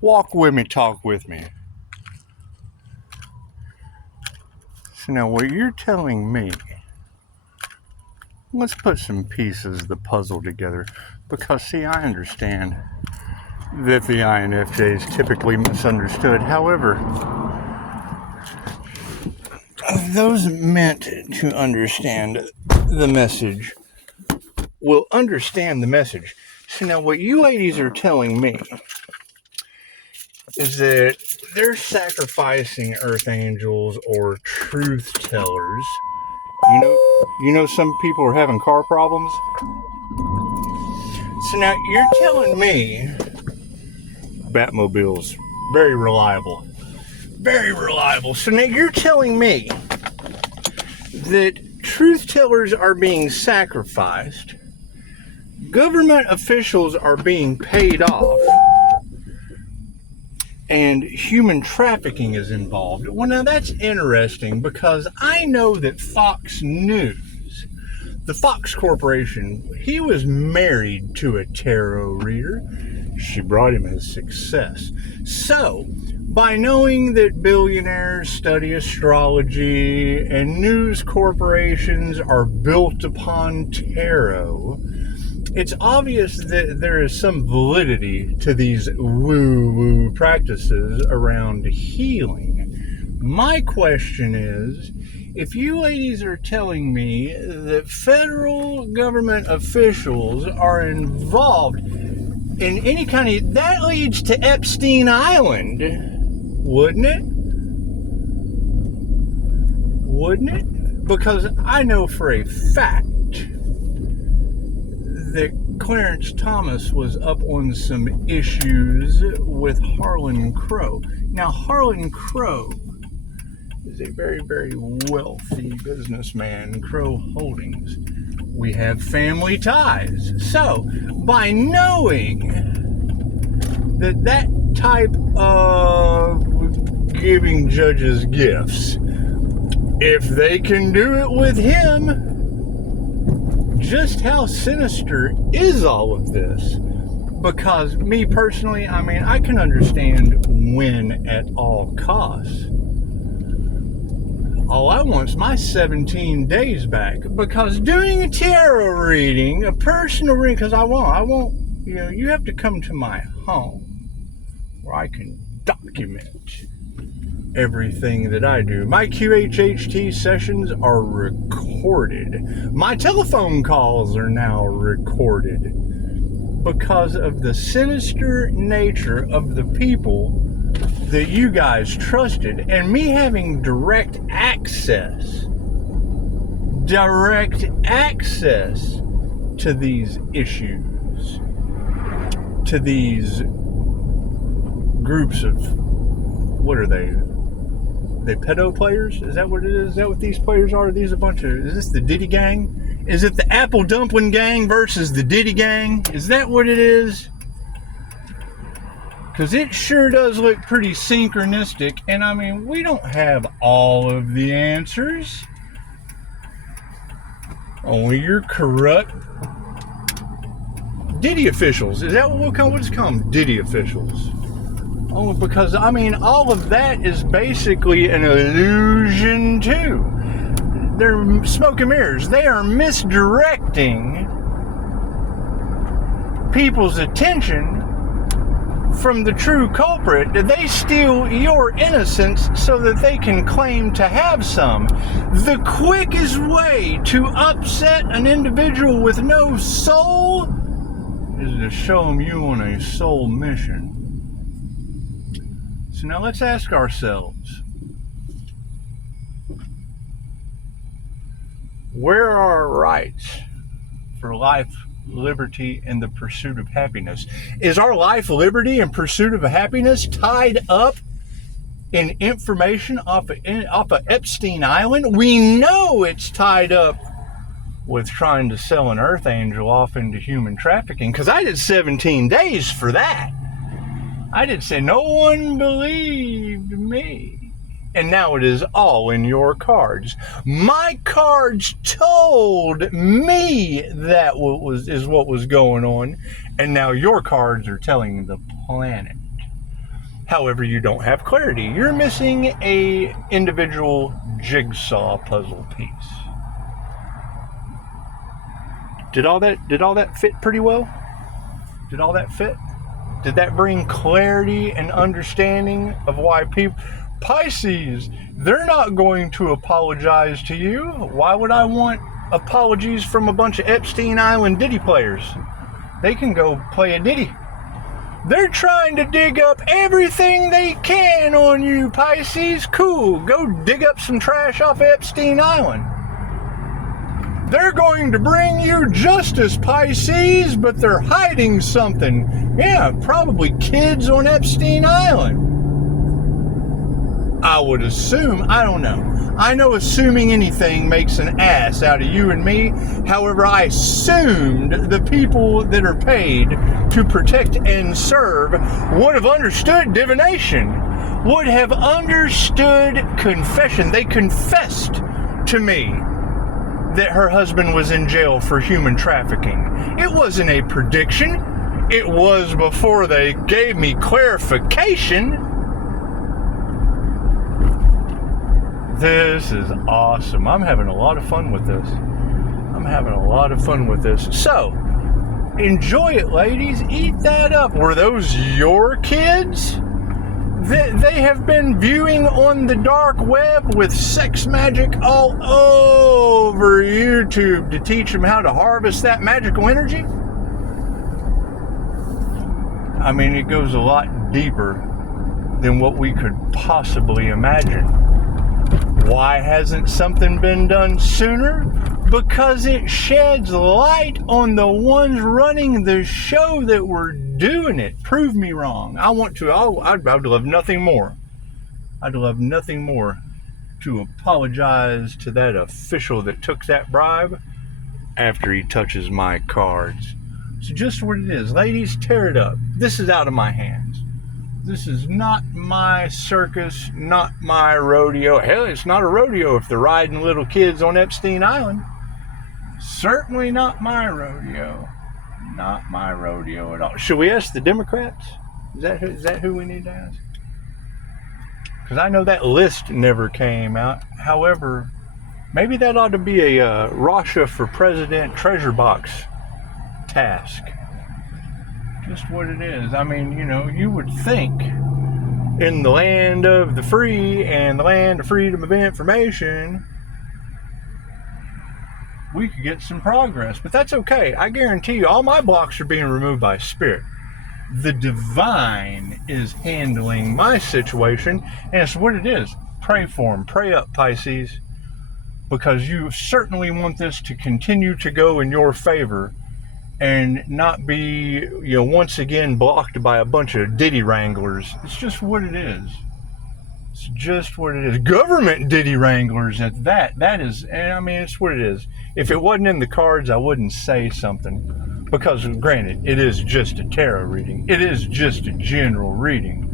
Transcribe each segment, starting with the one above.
Walk with me, talk with me. So now what you're telling me, let's put some pieces of the puzzle together. Because see, I understand that the INFJ is typically misunderstood. However, those meant to understand the message will understand the message. So now what you ladies are telling me is that they're sacrificing earth angels or truth tellers. You know some people are having car problems. So now you're telling me Batmobiles, very reliable. Very reliable. So now you're telling me that truth tellers are being sacrificed, government officials are being paid off, and human trafficking is involved. Well, now that's interesting because I know that Fox News, the Fox Corporation, he was married to a tarot reader. She brought him his success. So, by knowing that billionaires study astrology and news corporations are built upon tarot, it's obvious that there is some validity to these woo-woo practices around healing. My question is, if you ladies are telling me that federal government officials are involved in any kind of... that leads to Epstein Island, wouldn't it? Wouldn't it? Because I know for a fact that Clarence Thomas was up on some issues with Harlan Crow. Now, Harlan Crow is a very, very wealthy businessman, Crow Holdings. We have family ties. So, by knowing that that type of giving judges gifts, if they can do it with him, just how sinister is all of this? Because me personally, I mean, I can understand win at all costs. All I want is my 17 days back. Because doing a tarot reading, a personal reading, because I won't, you know, you have to come to my home where I can document everything that I do. My QHHT sessions are recorded. My telephone calls are now recorded because of the sinister nature of the people that you guys trusted, and me having direct access to these issues, to these groups of, what are they pedo players? Is that what it is? Is that what these players are? Are these a bunch of... is this the Diddy gang? Is it the Apple Dumpling gang versus the Diddy gang? Is that what it is? Because it sure does look pretty synchronistic. And I mean, we don't have all of the answers. Only your corrupt Diddy officials. Is that what we'll call them? Diddy officials. Oh, because, I mean, all of that is basically an illusion, too. They're smoke and mirrors. They are misdirecting people's attention from the true culprit. They steal your innocence so that they can claim to have some. The quickest way to upset an individual with no soul is to show them you on a soul mission. So now let's ask ourselves, where are our rights for life, liberty, and the pursuit of happiness? Is our life, liberty, and pursuit of happiness tied up in information off of Epstein Island? We know it's tied up with trying to sell an earth angel off into human trafficking, because I did 17 days for that. I did say no one believed me. And now it is all in your cards. My cards told me that is what was going on. And now your cards are telling the planet However, you don't have clarity. You're missing a individual jigsaw puzzle piece. Did all that fit pretty well? Did all that fit? Did that bring clarity and understanding of why people... Pisces, they're not going to apologize to you. Why would I want apologies from a bunch of Epstein Island ditty players? They can go play a ditty. They're trying to dig up everything they can on you, Pisces. Cool, go dig up some trash off Epstein Island. They're going to bring you justice, Pisces, but they're hiding something. Yeah, probably kids on Epstein Island. I would assume, I don't know. I know assuming anything makes an ass out of you and me. However, I assumed the people that are paid to protect and serve would have understood divination, would have understood confession. They confessed to me that her husband was in jail for human trafficking. It wasn't a prediction. It was before they gave me clarification. This is awesome. I'm having a lot of fun with this. So, enjoy it, ladies. Eat that up. Were those your kids? They have been viewing on the dark web with sex magic all over YouTube to teach them how to harvest that magical energy? I mean, it goes a lot deeper than what we could possibly imagine. Why hasn't something been done sooner? Because it sheds light on the ones running the show that were doing it. Prove me wrong. I'd love nothing more. I'd love nothing more to apologize to that official that took that bribe after he touches my cards. So just what it is. Ladies, tear it up. This is out of my hands. This is not my circus, not my rodeo. Hell, it's not a rodeo if they're riding little kids on Epstein Island. Certainly not my rodeo. Not my rodeo at all. Should we ask the Democrats? Is that who we need to ask? Because I know that list never came out. However, maybe that ought to be a Russia for President treasure box task. Just what it is. I mean, you would think in the land of the free and the land of freedom of information, we could get some progress. But that's okay. I guarantee you, all my blocks are being removed by spirit. The divine is handling my situation, and it's what it is. Pray for them. Pray up, Pisces, because you certainly want this to continue to go in your favor and not be, once again blocked by a bunch of ditty wranglers. It's just what it is. It's just what it is. Government ditty wranglers at that. That is, it's what it is. If it wasn't in the cards, I wouldn't say something. Because, granted, it is just a tarot reading. It is just a general reading.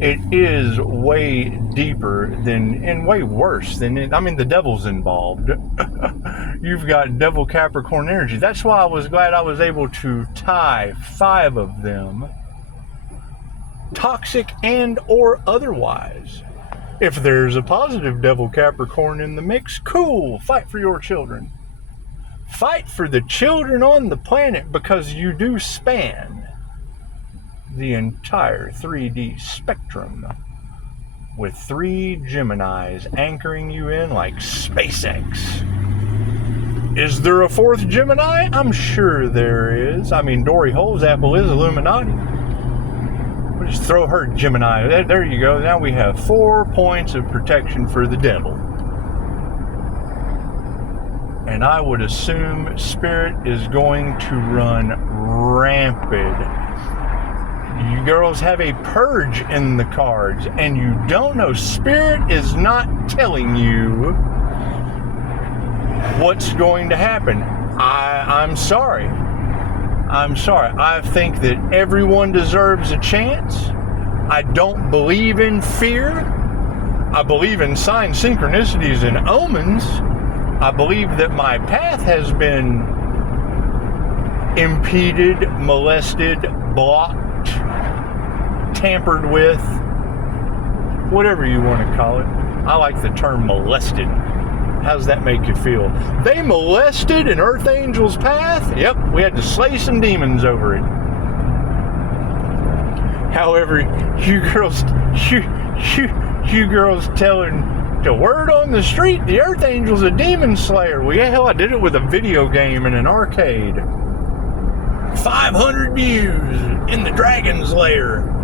It is way deeper than, and way worse than it. The devil's involved. You've got devil Capricorn energy. That's why I was glad I was able to tie 5 of them, toxic and or otherwise. If there's a positive devil Capricorn in the mix, cool, fight for your children. Fight for the children on the planet, because you do span the entire 3D spectrum with 3 Geminis anchoring you in like SpaceX. Is there a 4th Gemini? I'm sure there is. Dory Hole's apple is Illuminati. We'll just throw her Gemini. There you go. Now we have 4 points of protection for the devil. And I would assume Spirit is going to run rampant. You girls have a purge in the cards, and you don't know. Spirit is not telling you what's going to happen. I'm sorry. I think that everyone deserves a chance. I don't believe in fear. I believe in sign synchronicities and omens. I believe that my path has been impeded, molested, blocked, tampered with, whatever you want to call it. I like the term molested. How's that make you feel? They molested an Earth Angel's path? Yep, we had to slay some demons over it. However, you girls telling the word on the street, the Earth Angel's a demon slayer. Well, yeah, hell, I did it with a video game in an arcade. 500 views in the Dragon's Lair.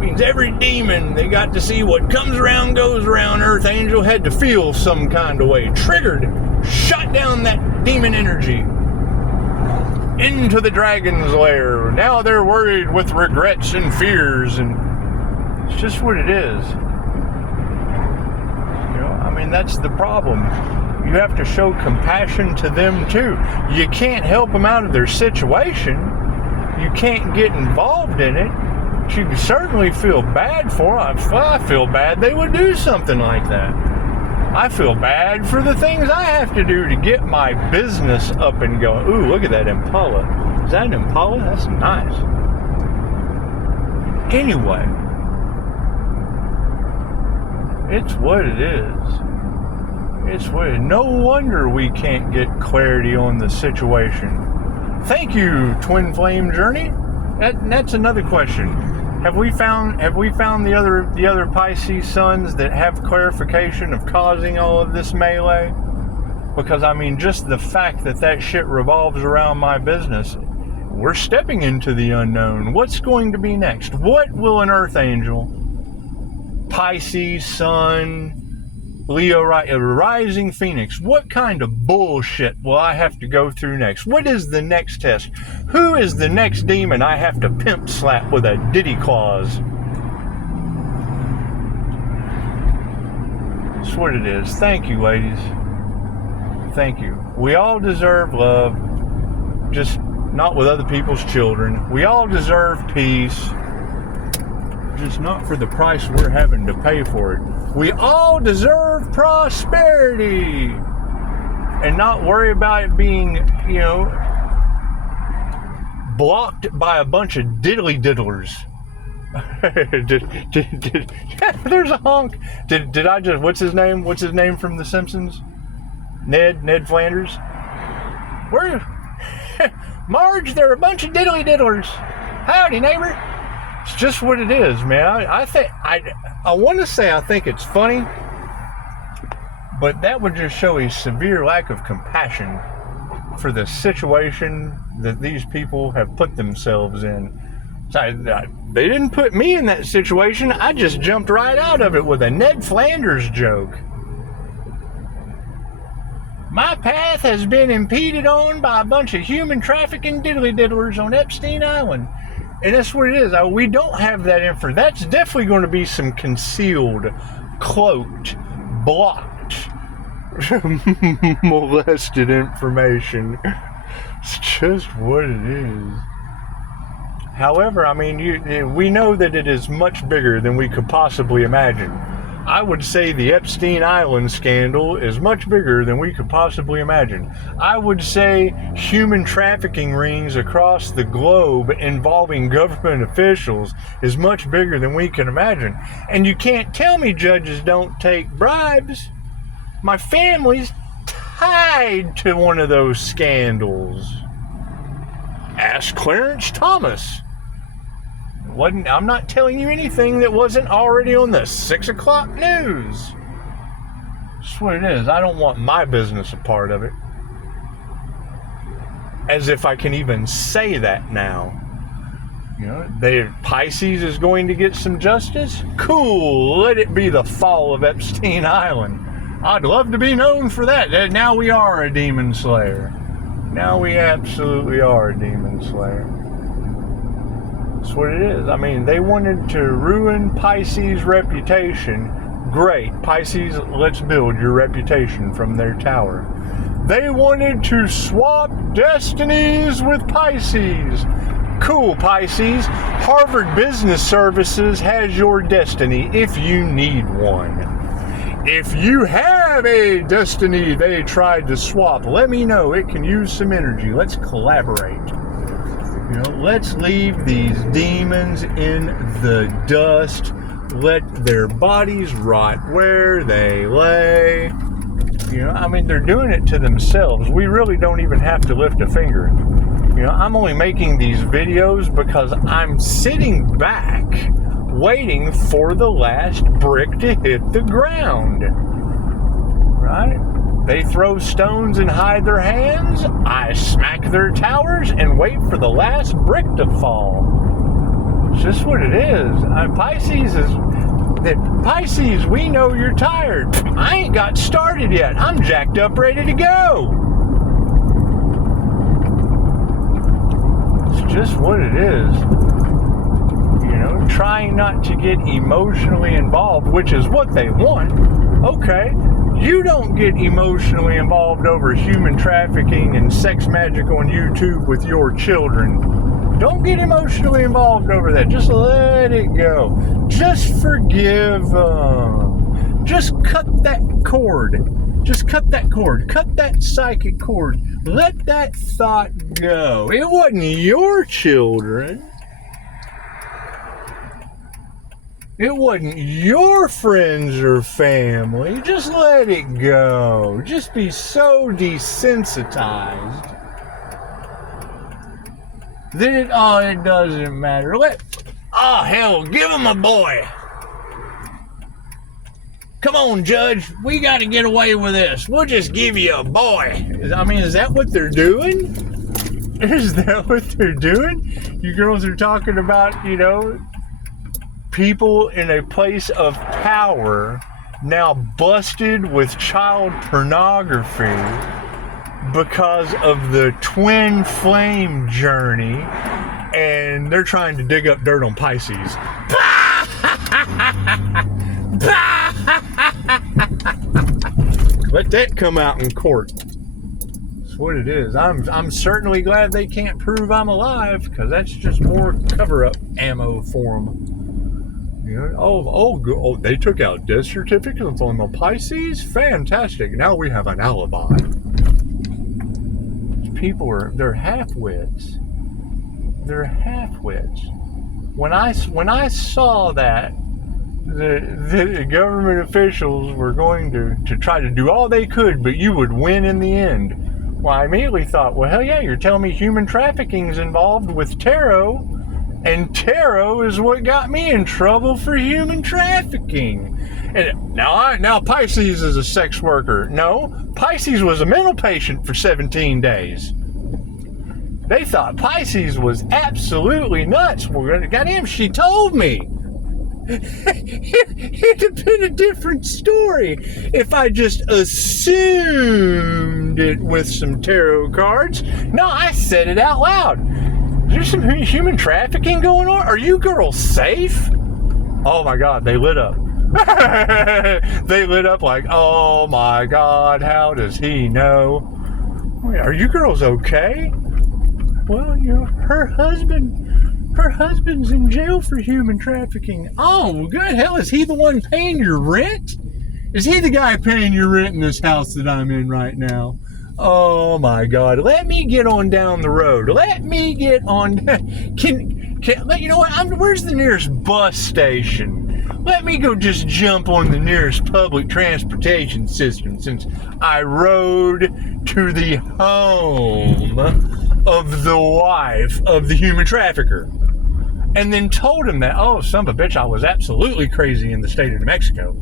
Means every demon, they got to see what comes around goes around. Earth Angel had to feel some kind of way. Triggered, shot down that demon energy into the Dragon's Lair. Now they're worried with regrets and fears, and it's just what it is. You know, I mean, that's the problem. You have to show compassion to them too. You can't help them out of their situation. You can't get involved in it. But you certainly feel bad for them. I feel bad they would do something like that. I feel bad for the things I have to do to get my business up and going. Ooh, look at that Impala. Is that an Impala? That's nice. Anyway, it's what it is. It's what it is. No wonder we can't get clarity on the situation. Thank you, Twin Flame Journey. That's another question. Have we found the other Pisces suns that have clarification of causing all of this melee? Because I mean, just the fact that shit revolves around my business, we're stepping into the unknown. What's going to be next? What will an Earth Angel, Pisces Sun, Leo, Rising Phoenix, what kind of bullshit will I have to go through next? What is the next test? Who is the next demon I have to pimp slap with a diddy claws? That's what it is. Thank you, ladies. Thank you. We all deserve love, just not with other people's children. We all deserve peace, just not for the price we're having to pay for it. We all deserve prosperity and not worry about it being, you know, blocked by a bunch of diddly diddlers. There's a honk. Did I just, what's his name? What's his name from The Simpsons? Ned Flanders? Where? Marge, they're a bunch of diddly diddlers. Howdy, neighbor. It's just what it is, man. I want to say I think it's funny, but that would just show a severe lack of compassion for the situation that these people have put themselves in. They didn't put me in that situation. I just jumped right out of it with a Ned Flanders joke. My path has been impeded on by a bunch of human trafficking diddly diddlers on Epstein Island. And that's what it is. We don't have that info. That's definitely going to be some concealed, cloaked, blocked, molested information. It's just what it is. However, I mean, we know that it is much bigger than we could possibly imagine. I would say the Epstein Island scandal is much bigger than we could possibly imagine. I would say human trafficking rings across the globe involving government officials is much bigger than we can imagine. And you can't tell me judges don't take bribes. My family's tied to one of those scandals. Ask Clarence Thomas. I'm not telling you anything that wasn't already on the 6 o'clock news. That's what it is. I don't want my business a part of it. As if I can even say that now. You know, Pisces is going to get some justice? Cool. Let it be the fall of Epstein Island. I'd love to be known for that. Now we are a demon slayer. Now we absolutely are a demon slayer. That's what it is. I mean, they wanted to ruin Pisces' reputation. Great. Pisces, let's build your reputation from their tower. They wanted to swap destinies with Pisces. Cool, Pisces. Harvard Business Services has your destiny if you need one. If you have a destiny they tried to swap, let me know. It can use some energy. Let's collaborate. You know, let's leave these demons in the dust. let their bodies rot where they lay. You know, I mean, they're doing it to themselves. We really don't even have to lift a finger. You know, I'm only making these videos because I'm sitting back waiting for the last brick to hit the ground. Right? They throw stones and hide their hands. I smack their towers and wait for the last brick to fall. It's just what it is. Pisces, we know you're tired. I ain't got started yet. I'm jacked up, ready to go. It's just what it is. You know, trying not to get emotionally involved, which is what they want. Okay, you don't get emotionally involved over human trafficking and sex magic on YouTube with your children. Don't get emotionally involved over that. Just let it go. Just forgive them. Just cut that cord. Just cut that cord. Cut that psychic cord. Let that thought go. It wasn't your children. It wasn't your friends or family. Just let it go. Just be so desensitized that it doesn't matter. Hell, give him a boy. Come on, Judge. We got to get away with this. We'll just give you a boy. I mean, is that what they're doing? Is that what they're doing? You girls are talking about, you know, people in a place of power now busted with child pornography because of the twin flame journey, and they're trying to dig up dirt on Pisces. Let that come out in court. That's what it is. I'm certainly glad they can't prove I'm alive, because that's just more cover-up ammo for them. You know, they took out death certificates on the Pisces? Fantastic. Now we have an alibi. People they're half-wits. They're half-wits. When I saw that the government officials were going to try to do all they could, but you would win in the end, well, I immediately thought, well, hell yeah, you're telling me human trafficking is involved with tarot, and tarot is what got me in trouble for human trafficking. And now Pisces is a sex worker. No, Pisces was a mental patient for 17 days. They thought Pisces was absolutely nuts. Well, goddamn, she told me. It'd have been a different story if I just assumed it with some tarot cards. No, I said it out loud. There's some human trafficking going on? Are you girls safe? Oh my God, they lit up. They lit up like, oh my God, how does he know? Are you girls okay? Well, you know, her husband's in jail for human trafficking. Oh, good hell, is he the one paying your rent? Is he the guy paying your rent in this house that I'm in right now? Oh my God, let me get on down the road. Let me get on. You know what? Where's the nearest bus station? Let me go just jump on the nearest public transportation system, since I rode to the home of the wife of the human trafficker. And then told him that, oh, son of a bitch, I was absolutely crazy in the state of New Mexico.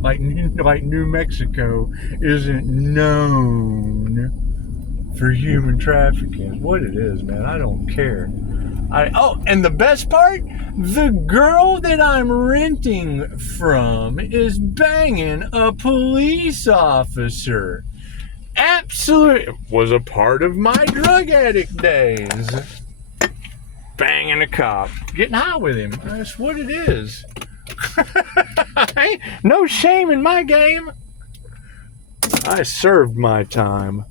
like New Mexico isn't known for human trafficking. What it is, man, I don't care. And the best part, the girl that I'm renting from is banging a police officer. Absolutely was a part of my drug addict days. Banging a cop, getting high with him. That's what it is. No shame in my game. I served my time.